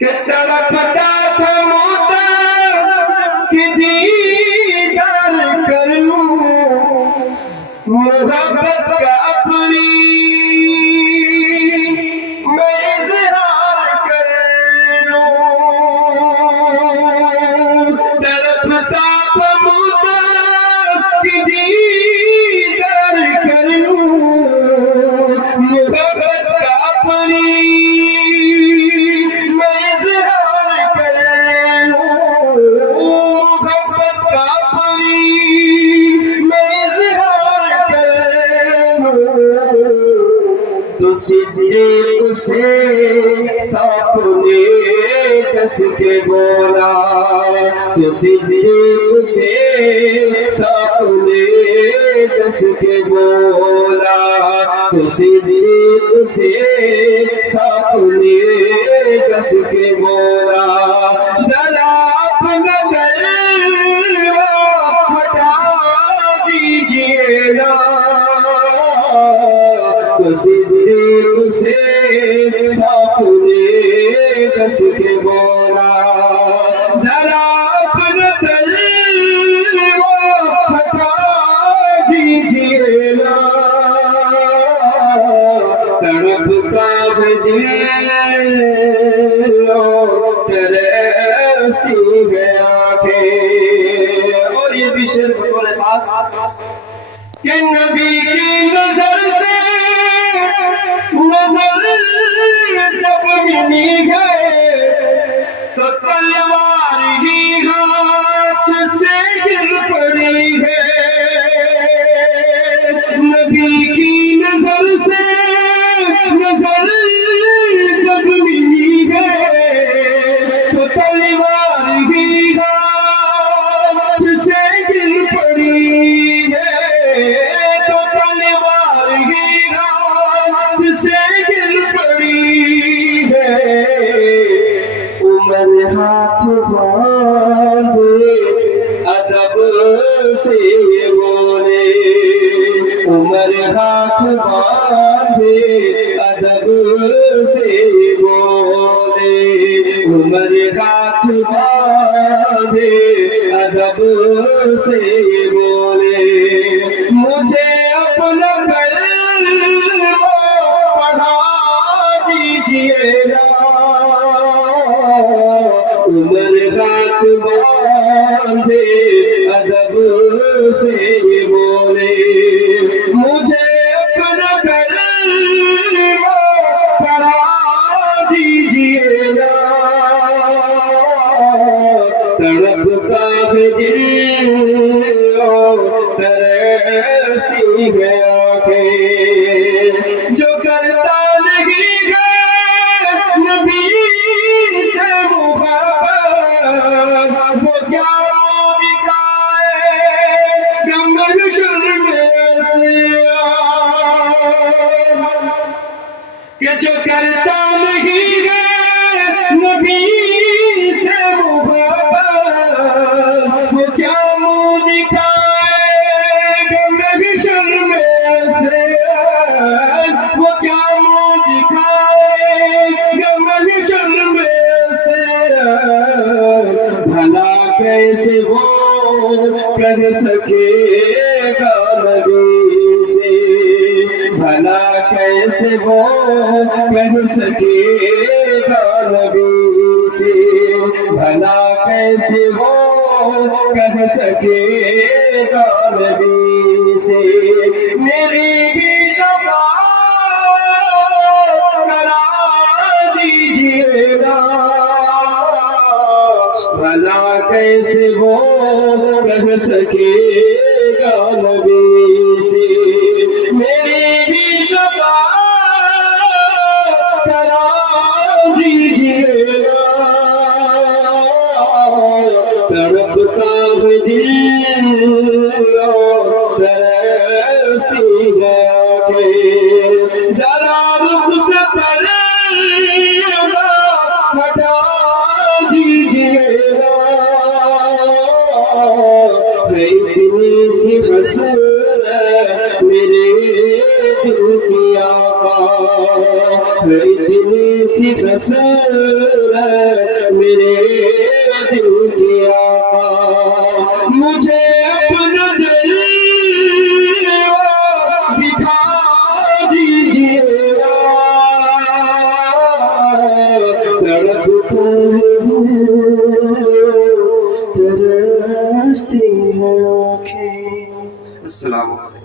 کہ تڑپتا تھا موت کہ دیدار کر لوں محبت کا اپنی میں اظہار کر لوں تڑپتا تھا موت کہ دیدار کر لوں محبت کا اپنی تو صدیق سے ساتھ نے کس کے بولا تو صدیق سے ساتھ نے کس کے بولا تو صدیق سے ساتھ نے کس کے بولا ذرا اپنا گلوا ہٹا دیجئے نا تو صدیق سے ساتھ نے کس کے بولا ذرا اپنا گلوا ہٹا دیجئے نا تڑپتا ہے دل ترستی ہے آنکھیں اور یہ بھی شعر بطور خاص کہ نبی کی نظر سے نظر جب ملی ہے تو تلوار ہی ہاتھ سے گر پڑی ہے نبی کی نظر سے نظر جب ملی ہے تو تلوار ہی ہاتھ سے گر پڑی ہے تو تلوار ہی ہاتھ سے گر پڑی ہے عمر ہاتھ باندھے ادب سے بولے عمر ہاتھ باندھے ادب سے بولے عمر ہاتھ باندھے ادب سے بولے مجھے اپنا کلمہ پڑھا دیجئے نا عمر ہاتھ باندھے ادب سے بولے مجھے اپنا کلمہ پڑھا دیجئے نا تڑپتا ہے دل ترستی ہے آنکھیں جو کرتا نہیں ہے نبی سے محبت وہ کیا دکھائے غم شرم سے کہ جو کرتا نہیں ہے نبی سے محبت وہ کیا منہ دکھائے غم شرم سے وہ کیا منہ دکھائے غم شرم سے بھلا کیسے وہ کر سکے گا نبی سے بھلا کیسے وہ کر سکے گا نبی سے بھلا کیسے وہ کر سکے گا نبی سے میری بھی شفاعت کرا دیجئے نا بھلا کیسے وہ کر سکے گا نبی سے میری بھی شفاعت کرا دیجئے نا تڑپتا ہے دل ترستی ہے آنکھیں ذرا رخ سے پردہ ہٹا دیجئے نا اتنی سی حسرت میرے دل کی آقا اتنی سی حسرت میرے دل کی آقا مجھے اپنا جلوہ دکھا دیجئے تڑپتی ہے آنکھیں. السلام علیکم.